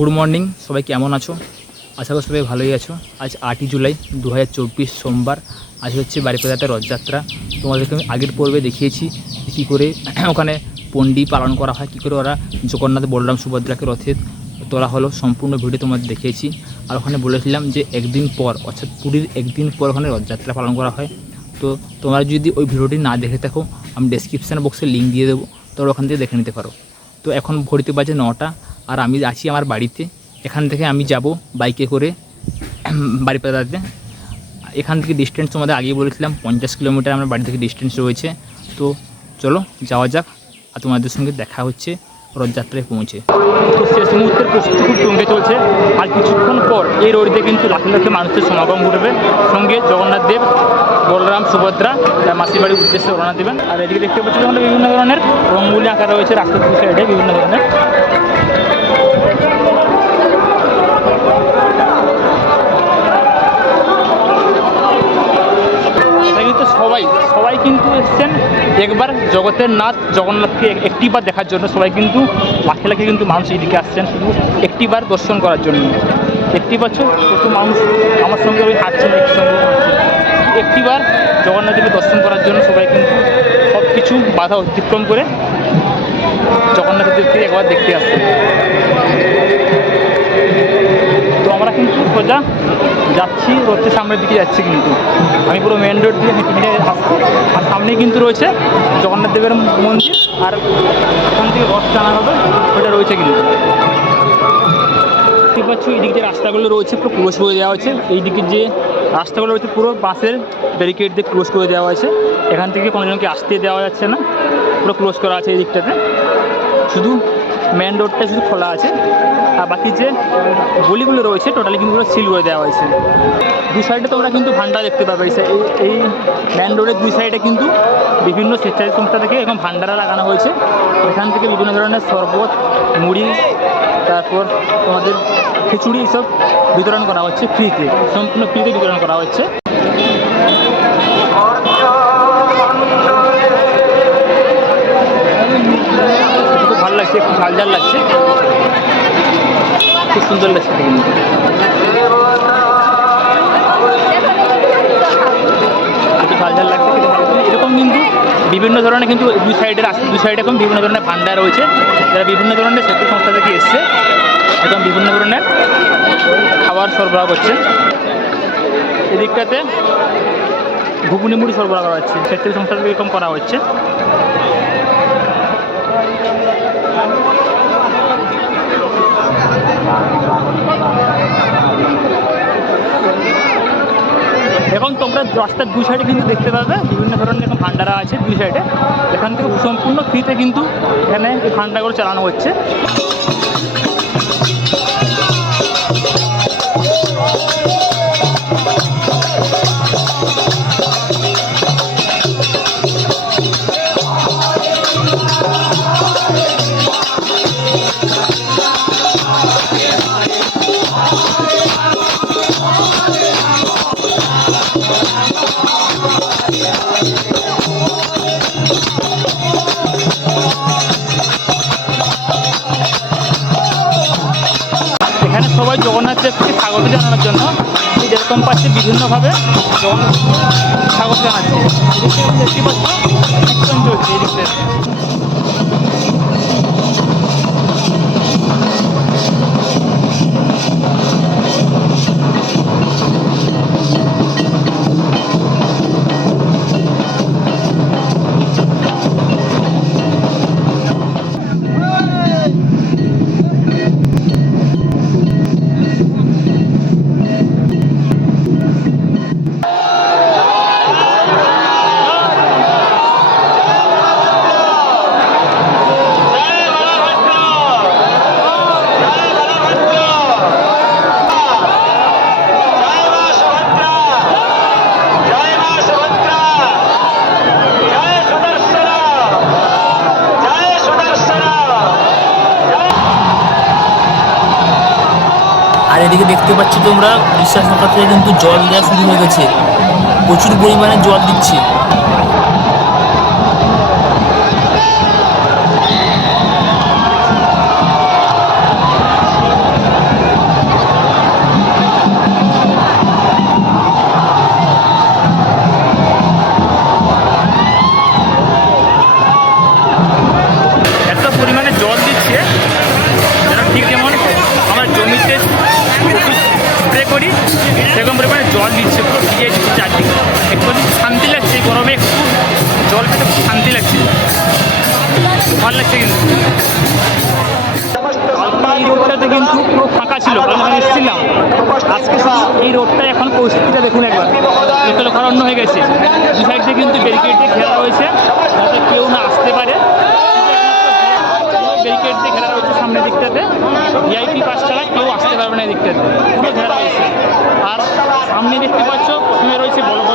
Good morning, সবাই কেমন আছো? আশা করি সবাই ভালোই আছো। আজ আটই জুলাই দু হাজার চব্বিশ সোমবার, আজ হচ্ছে বাড়িপাদাতে রথযাত্রা। তোমাদেরকে আমি আগের পর্বে দেখিয়েছি কী করে ওখানে পণ্ডি পালন করা হয়, কী করে ওরা জগন্নাথ বলরাম সুভদ্রাকে রথে তোলা হলো, সম্পূর্ণ ভিডিও তোমাদের দেখিয়েছি। আর ওখানে বলেছিলাম যে একদিন পর, অর্থাৎ পুরীর একদিন পর ওখানে রথযাত্রা পালন করা হয়। তো তোমরা যদি ওই ভিডিওটি না দেখে থাকো, আমি ডেসক্রিপশান বক্সে লিঙ্ক দিয়ে দেবো, তোমরা ওখান থেকে দেখে নিতে পারো। তো এখন ঘড়িতে বাজে নটা আর আমি আছি আমার বাড়িতে। এখান থেকে আমি যাব বাইকে করে বাড়িপাদাতে এখান থেকে ডিস্টেন্স তোমাদের আগেই বলেছিলাম, পঞ্চাশ কিলোমিটার আমার বাড়ি থেকে ডিস্টেন্স রয়েছে। তো চলো, যাওয়া যাক আর তোমাদের সঙ্গে দেখা হচ্ছে, রথযাত্রায় পৌঁছে। তো শেষ মুহূর্তের প্রস্তুতি খুব চমকে চলছে। আর কিছুক্ষণ পর এই রোডে কিন্তু লাখ লাখ মানুষের সমাগম ঘটবে। সঙ্গে জগন্নাথ দেব, বলরাম, সুভদ্রা, তার মাসির বাড়ির উদ্দেশ্যে রওনা দেবেন। আর এদিকে দেখতে পাচ্ছি বিভিন্ন ধরনের রঙ্গুলি আঁকা রয়েছে রাস্তার সাইডে বিভিন্ন ধরনের। সবাই সবাই কিন্তু এসছেন। একবার জগতের নাথ, জগন্নাথকে এক- একটিবার দেখার জন্য সবাই কিন্তু লাখে লাখে কিন্তু মানুষ এদিকে আসছেন শুধু একটিবার দর্শন করার জন্য। একটি বছর কত মানুষ আমার সঙ্গে ওই হাঁটছেন একসঙ্গে একটিবার জগন্নাথকে দর্শন করার জন্য সবাই কিন্তু সব কিছু বাধা অতিক্রম করে জগন্নাথ দেবকে একবার দেখতে আসছেন। তো আমরা কিন্তু সোজা যাচ্ছি রথের সামনের দিকে যাচ্ছি কিন্তু। আমি পুরো মেন রোড দিয়ে হেঁটে হেঁটে আসছি। আর সামনেই কিন্তু রয়েছে জগন্নাথ দেবের মন্দির, আর ওখান থেকে রথ টানা হবে, ওটা রয়েছে কিন্তু। দেখতে পাচ্ছ এইদিকে যে রাস্তাগুলো রয়েছে, পুরো ক্লোজ করে দেওয়া হয়েছে। এই এইদিকে যে রাস্তাগুলো রয়েছে, পুরো বাসের ব্যারিকেড দিয়ে ক্লোজ করে দেওয়া হয়েছে। এখান থেকে কোনোজনকে আসতে দেওয়া যাচ্ছে না। পুরো ক্লোজ করা আছে এই দিকটাতে। শুধু মেন রোডটা শুধু খোলা আছে। আর বাকি যে গলিগুলো রয়েছে টোটালি কিন্তু সিল করে দেওয়া হয়েছে। দু সাইডে তোমরা কিন্তু ভান্ডার দেখতে পাবে। এই এই- মেন রোডের দুই সাইডে কিন্তু বিভিন্ন স্বেচ্ছাসেবী সংস্থা থেকে এরকম ভান্ডারা লাগানো হয়েছে। এখান থেকে বিভিন্ন ধরনের শরবত, মুড়ি, তারপর তোমাদের খিচুড়ি এইসব বিতরণ করা হচ্ছে ফ্রিতে সম্পূর্ণ ফ্রিতে বিতরণ করা হচ্ছে। খুব ভালো লাগছে, খুব ঝাল ঝাল লাগছে। খুব সুন্দর লাগছে কিন্তু একটু ঝাল ঝাল লাগছে খেতে, ভালো। এরকম কিন্তু বিভিন্ন ধরনের কিন্তু দুই সাইডের দুই সাইডে এখন বিভিন্ন ধরনের ভান্ডার রয়েছে। যারা বিভিন্ন ধরনের সেতু সংস্থা থেকে এসছে এখন বিভিন্ন ধরনের খাবার সরবরাহ করছে। এদিকটাতে ঘুগুনি মুড়ি সরবরাহ করা হচ্ছে। সেতু সংস্থা থেকে এরকম করা হচ্ছে। এখন তোমরা রাস্তার দুই সাইডে কিন্তু দেখতে পাবে, বিভিন্ন ধরনের এখন ভান্ডারা আছে দুই সাইডে এখান থেকে সম্পূর্ণ ফ্রিতে কিন্তু এখানে এই ভান্ডারগুলো চালানো হচ্ছে। স্বাগত জানানোর জন্য যেরকম পাচ্ছে বিভিন্নভাবে স্বাগত জানাচ্ছে। দেখতে এদিকে দেখতে পাচ্ছ তোমরা, বিশ্বাস থেকে কিন্তু জল দেওয়া শুরু হয়ে গেছে। প্রচুর পরিমাণে জল দিচ্ছে। খুব শান্তি লাগছে ভালো লাগছে কিন্তু। এই রোডটাতে কিন্তু পুরো ফাঁকা ছিল কারণ আমি এসেছিলাম। আজকে এই রোডটা এখন পরিস্থিতিটা দেখুন একবার। লোকাল অরণ্য হয়ে গেছে। দু সাইড কিন্তু ব্যারিকেড দিয়ে ঘেরা রয়েছে। যাতে কেউ না আসতে পারে। ব্যারিকেড দিয়ে ঘেরা রয়েছে সামনের দিকটাতে। ভিআইপি পাস ছাড়া কেউ আসতে পারবে না এই দিকটাতে। পুরো ঘেরা রয়েছে। আর সামনে দেখতে পাচ্ছ প্রথমে রয়েছে বলভদ্র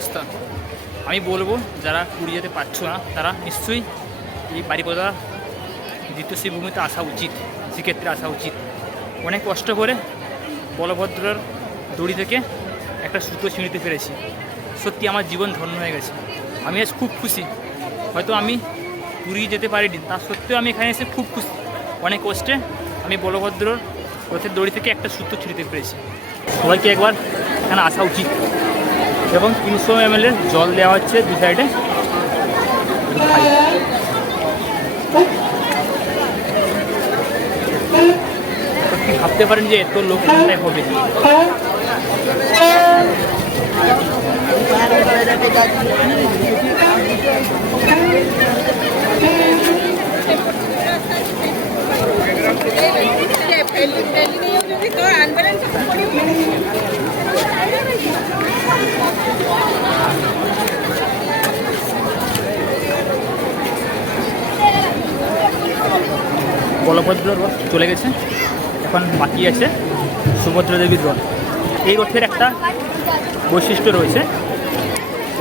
অবস্থা। আমি বলব, যারা পুরী যেতে পারছ না, তারা নিশ্চয়ই এই বাড়িপদা দ্বিতীয় শ্রীভূমিতে আসা উচিত সেক্ষেত্রে আসা উচিত। অনেক কষ্ট করে বলভদ্রর দড়ি থেকে একটা সুতো ছিঁড়িতে পেরেছি। সত্যি আমার জীবন ধন্য হয়ে গেছে। আমি আজ খুব খুশি। হয়তো আমি পুরী যেতে পারিনি, তা সত্ত্বেও আমি এখানে এসে খুব খুশি। অনেক কষ্টে আমি বলভদ্রর রথের দড়ি থেকে একটা সুতো ছিঁড়িতে পেরেছি। সবাইকে একবার এখানে আসা উচিত। এবং তিনশো এম এর জল দেওয়া হচ্ছে দু সাইডে আপনি ভাবতে পারেন যে এত লোক হবে Thank you. চলে গেছে। এখন বাকি আছে সুভদ্রা দেবীর রথ। এই রথের একটা বৈশিষ্ট্য রয়েছে।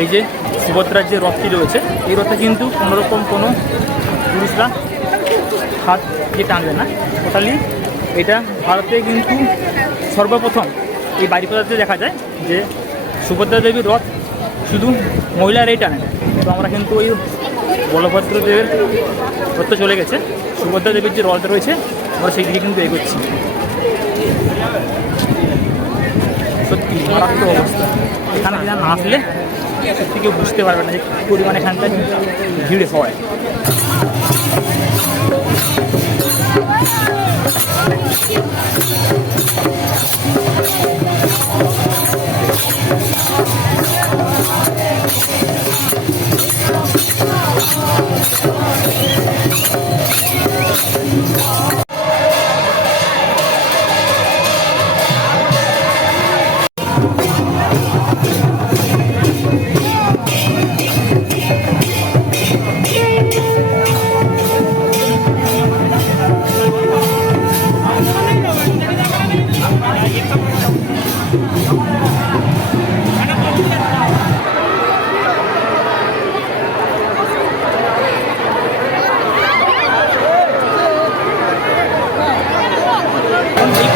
এই যে সুভদ্রার যে রথটি রয়েছে, এই রথে কিন্তু কোনোরকম কোনো পুরুষরা হাত দিয়ে টানবে না। টোটালি এটা ভারতে কিন্তু সর্বপ্রথম এই বাড়িপদাতে দেখা যায় যে সুভদ্রা দেবীর রথ শুধু মহিলারাই টানে। তো আমরা কিন্তু ওই বলভদ্রদেবের রথ চলে গেছে। সুভদ্রা দেবীর যে রথ রয়েছে আমরা সেই দিকে কিন্তু এগোচ্ছি। সত্যি, মারাত্মক অবস্থা। এখানে না আসলে সত্যি কেউ বুঝতে পারবে না যে কী পরিমাণে এখানটা ভিড়ে হয়।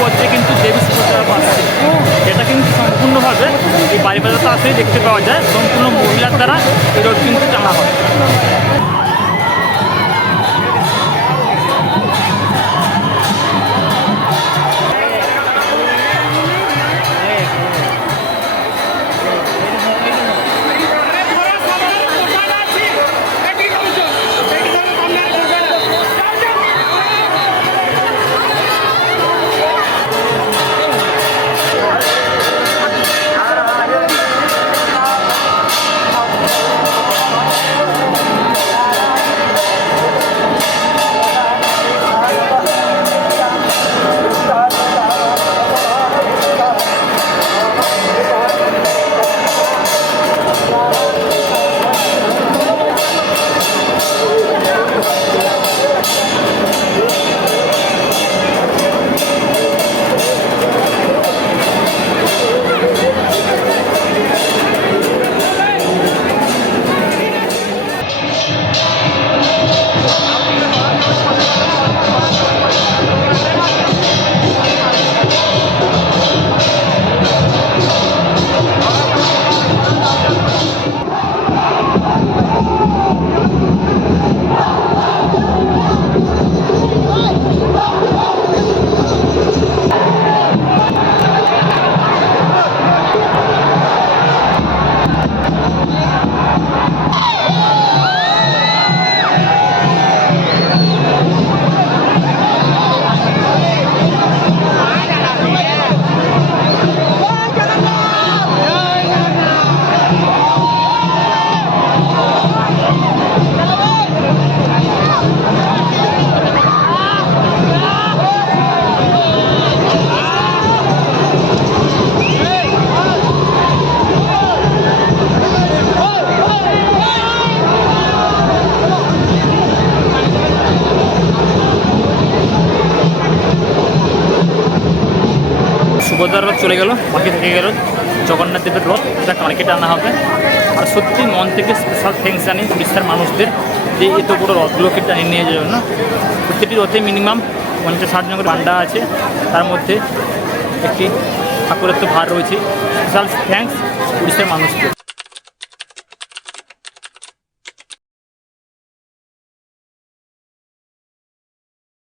পর্যায়ে কিন্তু দেবী সুভদ্রা পাচ্ছে এটা কিন্তু সম্পূর্ণভাবে এই বাড়ি বাজার আসলেই দেখতে পাওয়া যায়। সম্পূর্ণ মহিলার দ্বারা এই কিন্তু টানা হয়। সুভদ্রার রথ চলে গেল, বাকি থেকে গেল জগন্নাথ দেবের রথ। এটা কালকে টানা হবে। আর সত্যি মন থেকে স্পেশাল থ্যাংকস জানি উড়িষ্যার মানুষদের যে এত বড় রথগুলোকে টানিয়ে নিয়ে যাওয়ার জন্য প্রত্যেকটি রথে মিনিমাম পঞ্চাশ ষাট জন করে পান্ডা আছে। তার মধ্যে একটি ঠাকুরের তো ভার রয়েছে। স্পেশাল থ্যাংকস উড়িষ্যার মানুষকে